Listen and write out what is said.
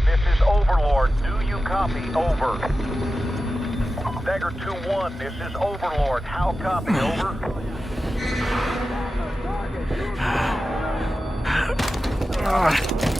2-1, this is Overlord. Do you copy? Over. Dagger 2-1, this is Overlord. How copy? Over. Ah,